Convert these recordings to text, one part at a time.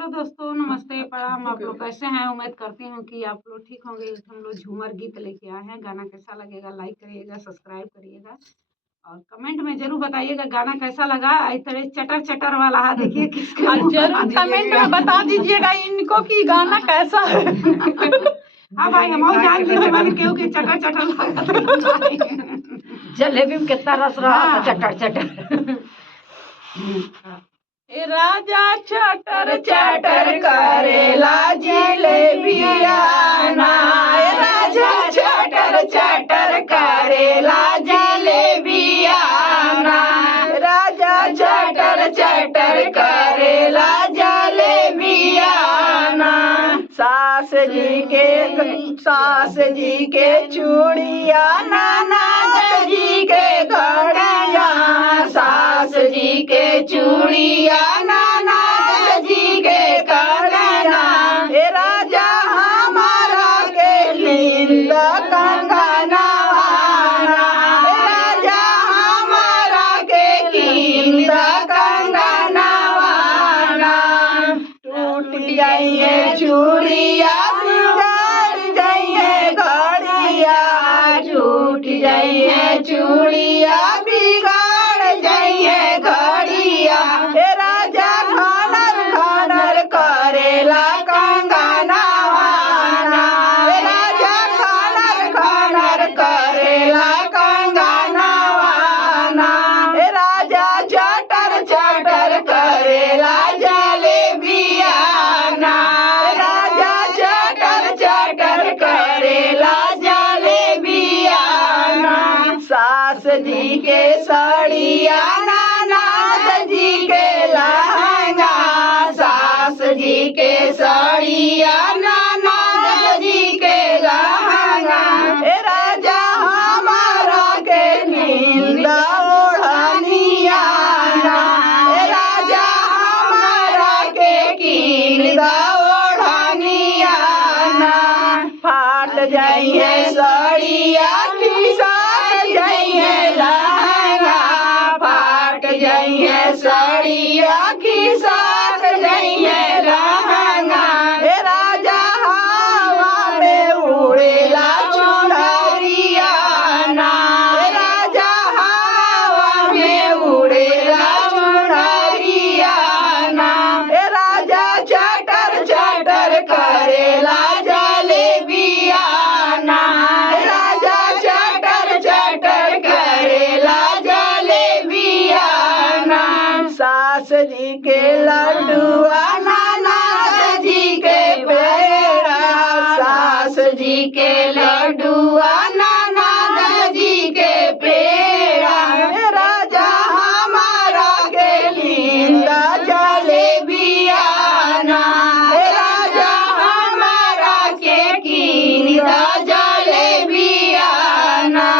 Hello दोस्तों, नमस्ते, प्रणाम। आप लोग कैसे हैं? उम्मीद करती हूँ कि आप लोग ठीक होंगे। हम लोग झूमर गीत लेके आए हैं। गाना कैसा लगेगा लाइक करिएगा, सब्सक्राइब करिएगा और कमेंट में जरूर बताइएगा गाना कैसा लगा। इस तरह चटर चटर वाला देखिए किसका जरूर कमेंट में बता दीजिएगा इनको कि गाना कैसा है। हाँ भाई, हम जान ली हमारे क्यों कि चटर चटर लगा। जलेबी में कितना रस रहा था, चटर चटर। राजा चटर चटर करेला जिलेबिया ना, राजा चटर चटर करेला जिलेबिया ना, राजा चटर चटर करेला जलेबिया ना। सास जी के चूड़िया, नाना जी के घड़िया, सास जी के चूड़िया, नाना जी के घड़िया, हे राजा हमारा के नींद कंगना, हे राजा हमारा के नींद कंगना। टूट जाइए चूड़िया, बिगड़ जाइए घड़िया, टूट जाइए चूड़िया, बिगड़ जाइए घड़िया, हे राजा घनर घनर करेला कंगना, हे राजा घनर घनर करेला कंगना, हे राजा चटर चटर करेला जलेबिया ना, राजा चटर चटर करेला जलेबिया ना। सास जी के साड़िया, नाना जी के लहंगा, सास जी के साड़िया, नाना जी के लहंगा, हे राजा हमारा के नींद ओढ़निया ना, हे राजा हमारा के नींद ओढ़निया ना। फाट जाइए साड़िया, खिसक जाइए लहंगा, फाट जाइए साड़िया, खिसक जाइए लहंगा, हे राजा हवा में उड़ेला चुनरिया ना, हे राजा हवा में उड़ेला चुनरिया ना, हे राजा चटर चटर करेला जलेबिया ना, हे राजा चटर चटर करेला जलेबिया ना। सास जी के लड्डुआ, नाना जी के पेड़ा, सास जी के लड्डुआ, नाना जी के पेड़ा, हे राजा हमारा के नींद जलेबिया ना, हे राजा हमारा के नींद जलेबिया ना।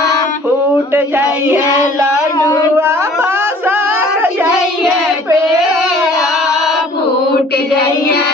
फूट जाइए लड्डुआ, फसक जाइए पेड़ा, फूट जाइए